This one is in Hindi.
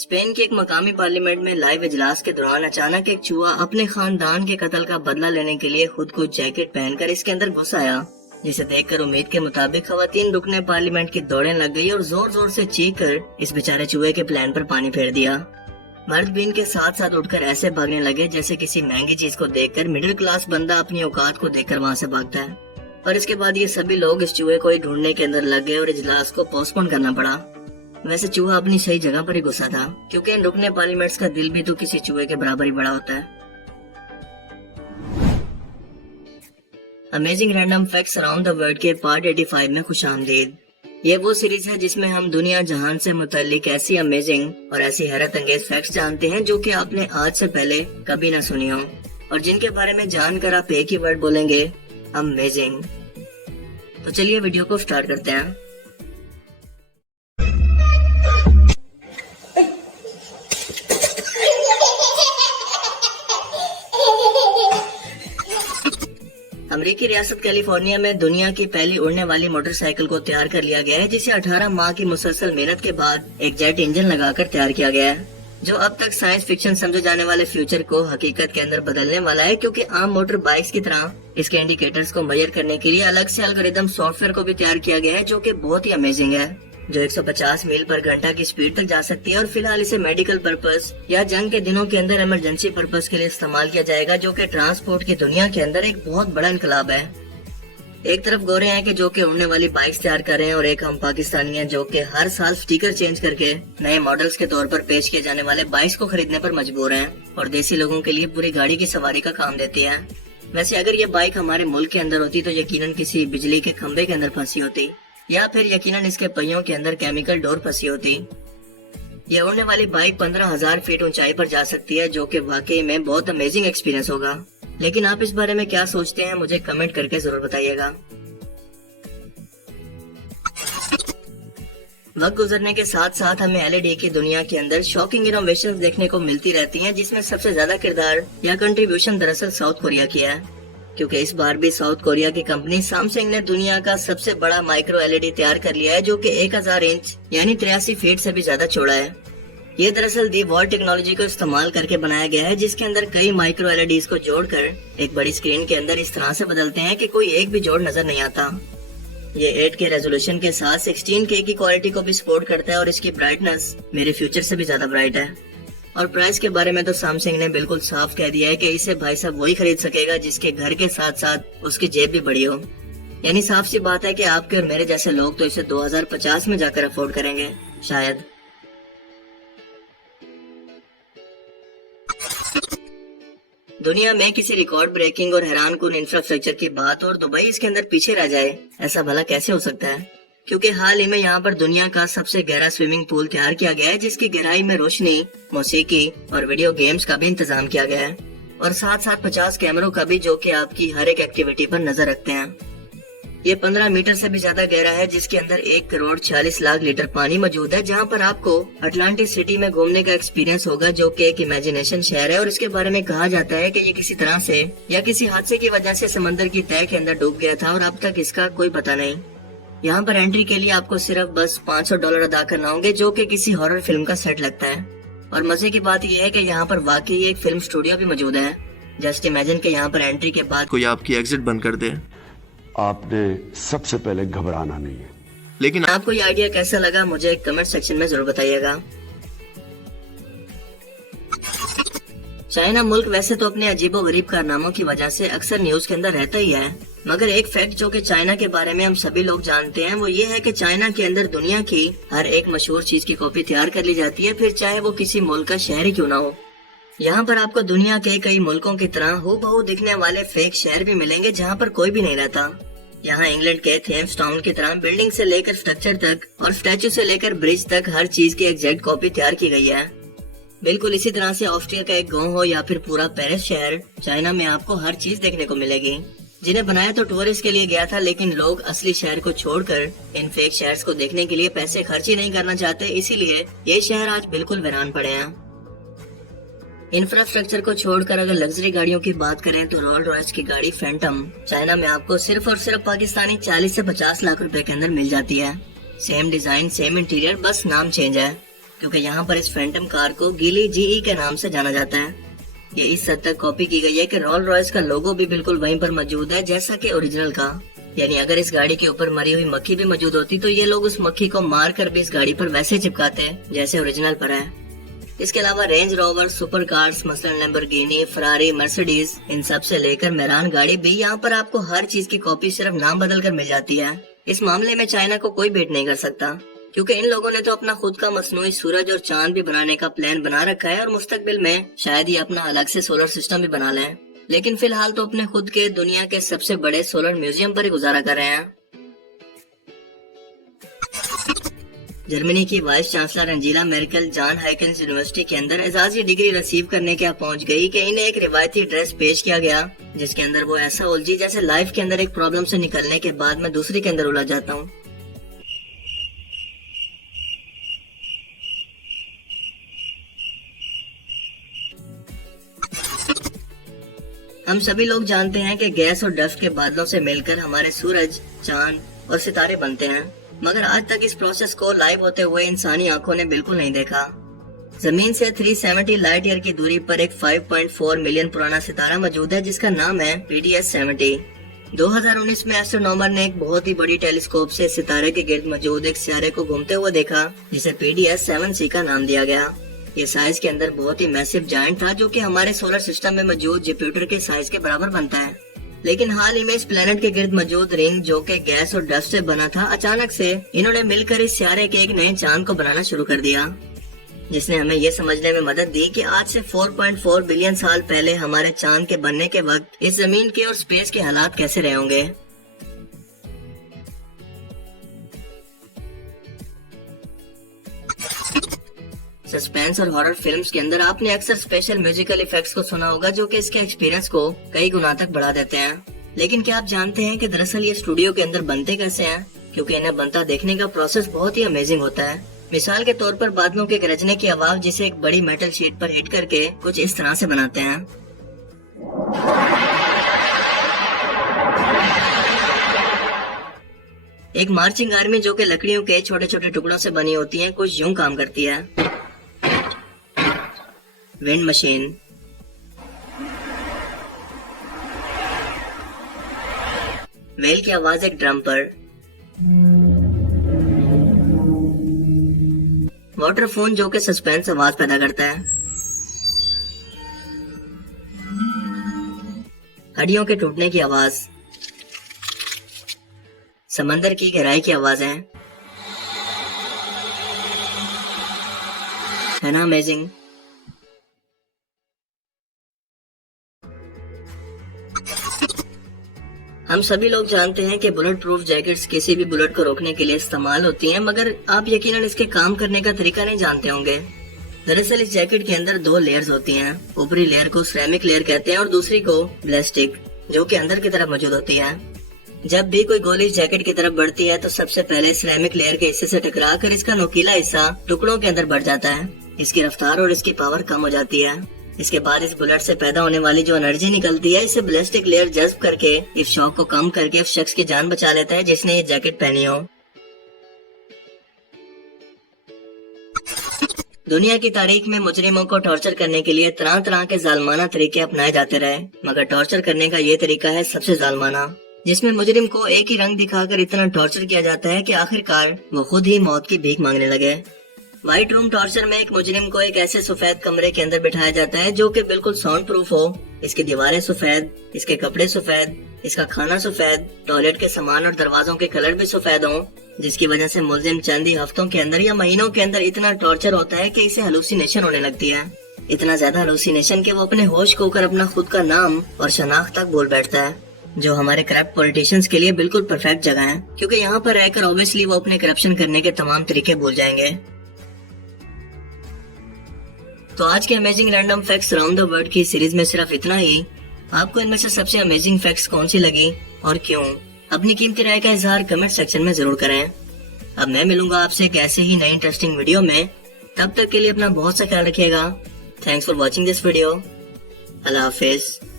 स्पेन की एक मकामी पार्लियामेंट में लाइव इजलास के दौरान अचानक एक चूहा अपने खानदान के कत्ल का बदला लेने के लिए खुद को जैकेट पहनकर इसके अंदर घुस आया, जिसे देखकर उम्मीद के मुताबिक खवातीन रुकने पार्लियामेंट की दौड़ने लग गई और जोर जोर से चीख कर इस बेचारे चूहे के प्लान पर पानी फेर दिया। मर्द भी इनके साथ साथ उठकर ऐसे भागने लगे जैसे किसी महंगी चीज को देखकर मिडिल क्लास बंदा अपनी औकात को देखकर वहाँ से भागता है। और इसके बाद ये सभी लोग इस चूहे को ही ढूंढने के अंदर लग गए और इजलास को पोस्टपोन करना पड़ा। वैसे चूहा अपनी सही जगह पर ही घुसा था, क्योंकि इन रुकने पार्लियामेंट्स का दिल भी तो किसी चूहे के बराबर ही बड़ा होता है। Amazing random facts around the world के पार्ट 85 में खुशामदीद। ये वो सीरीज है जिसमें हम दुनिया जहान से मुताल्लिक ऐसी अमेजिंग और ऐसी हैरत अंगेज फैक्ट्स जानते हैं जो कि आपने आज से पहले कभी ना सुनी हो, और जिनके बारे में जानकर आप एक ही वर्ड बोलेंगे, अमेजिंग। तो चलिए वीडियो को स्टार्ट करते हैं। अमेरिकी रियासत कैलिफोर्निया में दुनिया की पहली उड़ने वाली मोटरसाइकिल को तैयार कर लिया गया है, जिसे 18 माह की मुसलसल मेहनत के बाद एक जेट इंजन लगाकर तैयार किया गया है, जो अब तक साइंस फिक्शन समझे जाने वाले फ्यूचर को हकीकत के अंदर बदलने वाला है। क्योंकि आम मोटर बाइक्स की तरह इसके इंडिकेटर्स को मेजर करने के लिए अलग से एल्गोरिथम सॉफ्टवेयर को भी तैयार किया गया है, जो कि बहुत ही अमेजिंग है, जो 150 मील पर घंटा की स्पीड तक जा सकती है। और फिलहाल इसे मेडिकल पर्पस या जंग के दिनों के अंदर इमरजेंसी पर्पस के लिए इस्तेमाल किया जाएगा, जो कि ट्रांसपोर्ट की दुनिया के अंदर एक बहुत बड़ा इनकलाब है। एक तरफ गोरे हैं कि जो कि उड़ने वाली बाइक्स तैयार कर रहे हैं, और एक हम पाकिस्तानी हैं जो कि हर साल स्टिकर चेंज करके नए मॉडल्स के तौर पर पेश किए जाने वाले बाइक्स को खरीदने पर मजबूर हैं, और देसी लोगों के लिए पूरी गाड़ी की सवारी का काम देती है। वैसे अगर ये बाइक हमारे मुल्क के अंदर होती तो यकीनन किसी बिजली के खंभे के अंदर फंसी होती, या फिर यकीनन इसके पहियों के अंदर केमिकल डोर फंसी होती। यह उड़ने वाली बाइक 15,000 फीट ऊंचाई पर जा सकती है, जो कि वाकई में बहुत अमेजिंग एक्सपीरियंस होगा। लेकिन आप इस बारे में क्या सोचते हैं, मुझे कमेंट करके जरूर बताइएगा। वक्त गुजरने के साथ साथ हमें एलईडी की दुनिया के अंदर शॉकिंग इनोवेशंस देखने को मिलती रहती हैं, जिसमें सबसे ज्यादा किरदार या कंट्रीब्यूशन दरअसल साउथ कोरिया किया है, क्योंकि इस बार भी साउथ कोरिया की कंपनी सैमसंग ने दुनिया का सबसे बड़ा माइक्रो एलईडी तैयार कर लिया है, जो कि 1000 इंच यानी 83 फीट से भी ज्यादा चौड़ा है। ये दरअसल दी वॉल टेक्नोलॉजी को इस्तेमाल करके बनाया गया है, जिसके अंदर कई माइक्रो एलईडीज को जोड़कर एक बड़ी स्क्रीन के अंदर इस तरह से बदलते हैं कि कोई एक भी जोड़ नजर नहीं आता। ये 8K रेजोल्यूशन के साथ 16K की क्वालिटी को भी सपोर्ट करता है, और इसकी ब्राइटनेस मेरे फ्यूचर से भी ज्यादा ब्राइट है। और प्राइस के बारे में तो सैमसंग ने बिल्कुल साफ कह दिया है कि इसे भाई साहब वही खरीद सकेगा जिसके घर के साथ साथ उसकी जेब भी बड़ी हो। यानी साफ सी बात है कि आपके और मेरे जैसे लोग तो इसे 2050 में जाकर अफोर्ड करेंगे शायद। दुनिया में किसी रिकॉर्ड ब्रेकिंग और हैरान कुन इंफ्रास्ट्रक्चर की बात और दुबई इसके अंदर पीछे रह जाए, ऐसा भला कैसे हो सकता है? क्योंकि हाल ही में यहाँ पर दुनिया का सबसे गहरा स्विमिंग पूल तैयार किया गया है, जिसकी गहराई में रोशनी, मौसीकी और वीडियो गेम्स का भी इंतजाम किया गया है, और साथ साथ 50 कैमरों का भी, जो कि आपकी हर एक एक्टिविटी पर नजर रखते हैं। ये 15 मीटर से भी ज्यादा गहरा है, जिसके अंदर 1,40,00,000 लीटर पानी मौजूद है, जहाँ पर आपको अटलांटिस सिटी में घूमने का एक्सपीरियंस होगा, जो कि एक इमेजिनेशन शहर है। और इसके बारे में कहा जाता है कि ये किसी तरह से या किसी हादसे की वजह से समंदर की तह के अंदर डूब गया था, और अब तक इसका कोई पता नहीं। यहाँ पर एंट्री के लिए आपको सिर्फ बस $500 अदा करना होंगे, जो कि किसी हॉरर फिल्म का सेट लगता है। और मजे की बात यह है कि यहाँ पर वाकई एक फिल्म स्टूडियो भी मौजूद है। जस्ट इमेजिन कि यहाँ पर एंट्री के बाद कोई आपकी एग्जिट बंद कर दे। आपने सबसे पहले घबराना नहीं है। लेकिन आपको ये आइडिया कैसा लगा, मुझे कमेंट सेक्शन में जरूर बताइएगा। चाइना मुल्क वैसे तो अपने अजीबोगरीब कारनामों की वजह से अक्सर न्यूज के अंदर रहता ही है, मगर एक फैक्ट जो कि चाइना के बारे में हम सभी लोग जानते हैं, वो ये है कि चाइना के अंदर दुनिया की हर एक मशहूर चीज की कॉपी तैयार कर ली जाती है, फिर चाहे वो किसी मुल्क का शहर ही क्यों ना हो। यहाँ पर आपको दुनिया के कई मुल्कों की तरह हूबहू दिखने वाले फेक शहर भी मिलेंगे, जहाँ पर कोई भी नहीं रहता। यहाँ इंग्लैंड के थेम्स टाउन की तरह बिल्डिंग से लेकर स्ट्रक्चर तक और स्टैचू से लेकर ब्रिज तक हर चीज की एग्जैक्ट कॉपी तैयार की गई है। बिल्कुल इसी तरह से ऑस्ट्रिया का एक गांव हो या फिर पूरा पेरिस शहर, चाइना में आपको हर चीज देखने को मिलेगी। जिन्हें बनाया तो टूरिस्ट के लिए गया था, लेकिन लोग असली शहर को छोड़कर इन फेक शहर्स को देखने के लिए पैसे खर्च ही नहीं करना चाहते, इसीलिए ये शहर आज बिल्कुल वीरान पड़े हैं। इंफ्रास्ट्रक्चर को छोड़कर अगर लग्जरी गाड़ियों की बात करें तो रोल्स रॉयस की गाड़ी फैंटम चाइना में आपको सिर्फ और सिर्फ पाकिस्तानी 40 से 50 लाख रुपए के अंदर मिल जाती है। सेम डिजाइन, सेम इंटीरियर, बस नाम चेंज है। क्योंकि यहाँ पर इस फैंटम कार को गीली जीई के नाम से जाना जाता है। ये इस हद तक कॉपी की गई है कि रोल्स रॉयस का लोगो भी बिल्कुल वहीं पर मौजूद है जैसा कि ओरिजिनल का। यानी अगर इस गाड़ी के ऊपर मरी हुई मक्खी भी मौजूद होती तो ये लोग उस मक्खी को मार कर भी इस गाड़ी पर वैसे चिपकाते हैं जैसे ओरिजिनल पर है। इसके अलावा रेंज रोवर, सुपर कार्स मसलन लैम्बोर्गिनी, फरारी, मर्सिडीज, इन सब से लेकर मेरान गाड़ी भी यहाँ पर आपको हर चीज की कॉपी सिर्फ नाम बदल कर मिल जाती है। इस मामले में चाइना को कोई बेट नहीं कर सकता, क्योंकि इन लोगों ने तो अपना खुद का मसनूई सूरज और चांद भी बनाने का प्लान बना रखा है और मुस्तकबिल में शायद ही अपना अलग से सोलर सिस्टम भी बना लें। लेकिन फिलहाल तो अपने खुद के दुनिया के सबसे बड़े सोलर म्यूजियम पर ही गुजारा कर रहे हैं। जर्मनी की vice chancellor Angela मेर्केल John हाइकेंस university के अंदर एजाजी डिग्री रिसीव करने के पहुंच गई कि इन्हें एक रिवायती ड्रेस पेश किया गया जिसके अंदर वो ऐसा उलझी जैसे लाइफ के अंदर एक प्रॉब्लम से निकलने के बाद मैं दूसरी के अंदर उलझ जाता हूँ। हम सभी लोग जानते हैं कि गैस और डस्ट के बादलों से मिलकर हमारे सूरज, चांद और सितारे बनते हैं, मगर आज तक इस प्रोसेस को लाइव होते हुए इंसानी आंखों ने बिल्कुल नहीं देखा। जमीन से 370 लाइट ईयर की दूरी पर एक 5.4 मिलियन पुराना सितारा मौजूद है जिसका नाम है PDS-70। 2019 में एस्ट्रोनॉमर ने एक बहुत ही बड़ी टेलीस्कोप से सितारे के गिर्द मौजूद एक सितारे को घूमते हुए देखा जिसे PDS-7C का नाम दिया गया। ये साइज के अंदर बहुत ही मैसिव जायंट था जो कि हमारे सोलर सिस्टम में मौजूद जुपिटर के साइज के बराबर बनता है। लेकिन हाल ही में इस प्लेनेट के गिर्द मौजूद रिंग जो कि गैस और डस्ट से बना था, अचानक से इन्होंने मिलकर इस सितारे के एक नए चांद को बनाना शुरू कर दिया, जिसने हमें ये समझने में मदद दी कि आज से 4.4 बिलियन साल पहले हमारे चांद के बनने के वक्त इस जमीन के और स्पेस के हालात कैसे रहे होंगे। सस्पेंस और हॉरर फिल्म्स के अंदर आपने अक्सर स्पेशल म्यूजिकल इफेक्ट्स को सुना होगा जो कि इसके एक्सपीरियंस को कई गुना तक बढ़ा देते हैं। लेकिन क्या आप जानते हैं कि दरअसल ये स्टूडियो के अंदर बनते कैसे हैं, क्योंकि इन्हें बनता देखने का प्रोसेस बहुत ही अमेजिंग होता है। मिसाल के तौर पर बादलों के गरजने की आवाज जिसे एक बड़ी मेटल शीट पर हिट करके कुछ इस तरह से बनाते हैं। एक मार्चिंग आर्मी जो कि लकड़ियों के छोटे छोटे टुकड़ों से बनी होती है कुछ यूं काम करती है। विंड मशीन, वेल की आवाज एक ड्रम पर, वाटरफोन जो कि सस्पेंस आवाज पैदा करता है, हड्डियों के टूटने की आवाज, समंदर की गहराई की आवाज है ना अमेजिंग। हम सभी लोग जानते हैं कि बुलेट प्रूफ जैकेट्स किसी भी बुलेट को रोकने के लिए इस्तेमाल होती हैं, मगर आप यकीनन इसके काम करने का तरीका नहीं जानते होंगे। दरअसल इस जैकेट के अंदर 2 लेयर्स होती हैं। ऊपरी लेयर को सिरेमिक लेयर कहते हैं और दूसरी को प्लास्टिक, जो कि अंदर की तरफ मौजूद होती है। जब भी कोई गोली इस जैकेट की तरफ बढ़ती है तो सबसे पहले सिरेमिक लेयर के हिस्से से टकरा कर इसका नुकीला हिस्सा टुकड़ों के अंदर बढ़ जाता है। इसकी रफ्तार और इसकी पावर कम हो जाती है। इसके बाद इस बुलेट से पैदा होने वाली जो एनर्जी निकलती है इसे प्लास्टिक लेयर जज्ब करके इस शॉक को कम करके उस शख्स की जान बचा लेता है जिसने ये जैकेट पहनी हो। दुनिया की तारीख में मुजरिमों को टॉर्चर करने के लिए तरह तरह के जालमाना तरीके अपनाए जाते रहे, मगर टॉर्चर करने का ये तरीका है सबसे जालमाना, जिसमें मुजरिम को एक ही रंग दिखाकर इतना टॉर्चर किया जाता है कि आखिरकार वो खुद ही मौत की भीख मांगने लगे। व्हाइट रूम टॉर्चर में एक मुजरिम को एक ऐसे सफेद कमरे के अंदर बिठाया जाता है जो कि बिल्कुल साउंड प्रूफ हो। इसकी दीवारें सफेद, इसके कपड़े सफेद, इसका खाना सफेद, टॉयलेट के सामान और दरवाजों के कलर भी सफेद हों, जिसकी वजह से मुलजिम चंद ही हफ्तों के अंदर या महीनों के अंदर इतना टॉर्चर होता है कि इसे हेलुसिनेशन होने लगती है। इतना ज्यादा हेलुसिनेशन कि वो अपने होश खोकर अपना खुद का नाम और शनाख्त तक भूल बैठता है, जो हमारे करप्ट पॉलिटिशियंस के लिए बिल्कुल परफेक्ट जगह है, क्योंकि यहाँ पर रहकर ऑब्वियसली वो अपने करप्शन करने के तमाम तरीके भूल जाएंगे। तो आज के amazing random facts around the world की सीरीज में सिर्फ इतना ही। आपको इनमें से सबसे अमेजिंग फैक्ट्स कौन सी लगी और क्यों? अपनी कीमती राय का इजहार कमेंट सेक्शन में जरूर करें। अब मैं मिलूंगा आपसे एक ऐसे ही नई इंटरेस्टिंग वीडियो में। तब तक के लिए अपना बहुत सा ख्याल रखिएगा। Thanks for watching this video. Allah Hafiz.